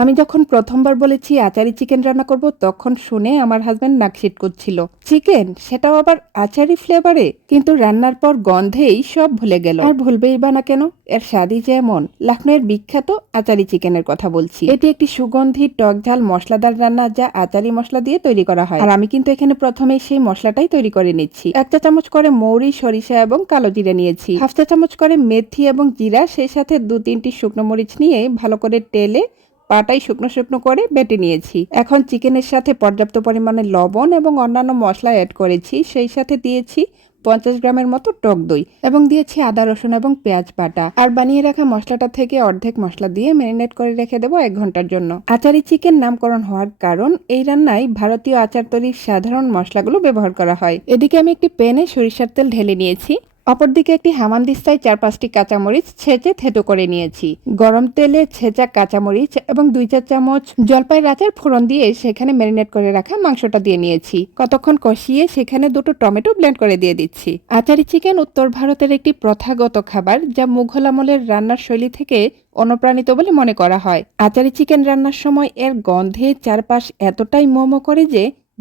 আমি যখন প্রথমবার বলেছি আচারি চিকেন রান্না করব তখন শুনে আমার হাজবেন্ড নাক সিট করছিল। চিকেন, সেটাও আবার আচারি ফ্লেভারে! কিন্তু রান্নার পর গন্ধেই সব ভুলে গেল। আর ভুলবেই বা না কেন, এর স্বাদই যেমন। লখনউয়ের বিখ্যাত আচারি চিকেনের কথা বলছি। এটি একটি সুগন্ধি টক ঝাল মশলাদার রান্না, যা আচারি মশলা দিয়ে তৈরি করা হয়। আর আমি কিন্তু এখানে প্রথমেই সেই মশলাটাই তৈরি করে নিচ্ছি। 1 চা চামচ করে মৌরি, সরিষা এবং কালো জিরা নিয়েছি। 1/2 চা চামচ করে মেথি এবং জিরা, সেই সাথে 2-3টি শুকনো মরিচ নিয়ে ভালো করে টেলে পাটাই শুকনো শুকনো করে বেটে নিয়েছি। এখন চিকেনের সাথে পর্যাপ্ত পরিমাণে লবণ এবং অন্যান্য মশলা অ্যাড করেছি। সেই সাথে দিয়েছি 50 গ্রামের মতো টক দই এবং দিয়েছি আদা, রসুন এবং পেঁয়াজ বাটা। আর বানিয়ে রাখা মশলাটা থেকে অর্ধেক মশলা দিয়ে ম্যারিনেট করে রেখে দেবো 1 ঘন্টার জন্য। আচারি চিকেন নামকরণ হওয়ার কারণ, এই রান্নায় ভারতীয় আচার তৈরির সাধারণ মশলাগুলো ব্যবহার করা হয়। এদিকে আমি একটি প্যানে সরিষার তেল ঢেলে নিয়েছি। অপরদিকে একটি হামানদিস্তায় 4-5টি কাঁচামরিচ ছেঁচে থেতো করে নিয়েছি। গরম তেলে ছেঁচা কাঁচামরিচ এবং 2 চা চামচ জলপাইয়ের আচার ফোড়ন দিয়ে সেখানে ম্যারিনেট করে রাখা মাংসটা দিয়ে নিয়েছি। কতক্ষণ কষিয়ে সেখানে 2টো টমেটো ব্লেন্ড করে দিয়ে দিচ্ছি। আচারি চিকেন উত্তর ভারতের একটি প্রথাগত খাবার, যা মুঘল আমলের রান্নার শৈলী থেকে অনুপ্রাণিত বলে মনে করা হয়। আচারি চিকেন রান্নার সময় এর গন্ধে চারপাশ এতটাই মোমো করে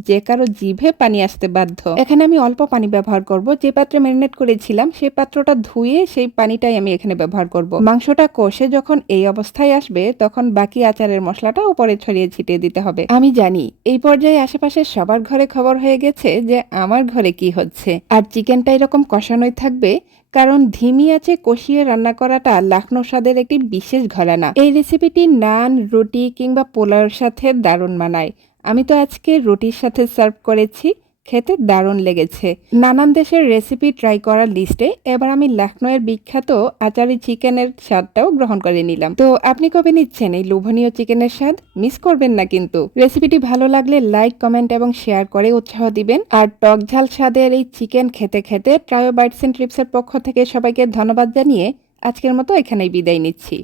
যে কারো জিভে পানি আসতে বাধ্য। এখানে আমি অল্প পানি ব্যবহার করব। যে পাত্রে ম্যারিনেট করেছিলাম সেই পাত্রটা ধুয়ে সেই পানিটাই আমি এখানে ব্যবহার করব। মাংসটা কষে যখন এই অবস্থায় আসবে, তখন বাকি আচারের মশলাটা উপরে ছড়িয়ে ছিটিয়ে দিতে হবে। আমি জানি এই পর্যায়ে আশেপাশে সবার ঘরে খবর হয়ে গেছে যে আমার ঘরে কি হচ্ছে। আর চিকেনটা এরকম কষানোই থাকবে, কারণ ধিমি আঁচে কষিয়ে রান্না করাটা লখনউ স্বাদের একটি বিশেষ ঘরানা। এই রেসিপিটি নান, রুটি কিংবা পোলাওর সাথে দারুণ মানায়। আমি তো আজকে রুটির সাথে সার্ভ করেছি, খেতে দারুণ লেগেছে। নানান দেশের রেসিপি ট্রাই করার লিস্টে এবার আমি লখনউয়ের বিখ্যাত আচারি চিকেনের স্বাদটাও গ্রহণ করে নিলাম। তো আপনি কবে নিচ্ছেন এই লোভনীয় চিকেনের স্বাদ? মিস করবেন না কিন্তু। রেসিপিটি ভালো লাগলে লাইক, কমেন্ট এবং শেয়ার করে উৎসাহ দিবেন। আর টক ঝাল স্বাদের এই চিকেন খেতে খেতে ট্রায়ো বাইটস এন্ড ট্রিপসের পক্ষ থেকে সবাইকে ধন্যবাদ জানিয়ে আজকের মতো এখানেই বিদায় নিচ্ছি।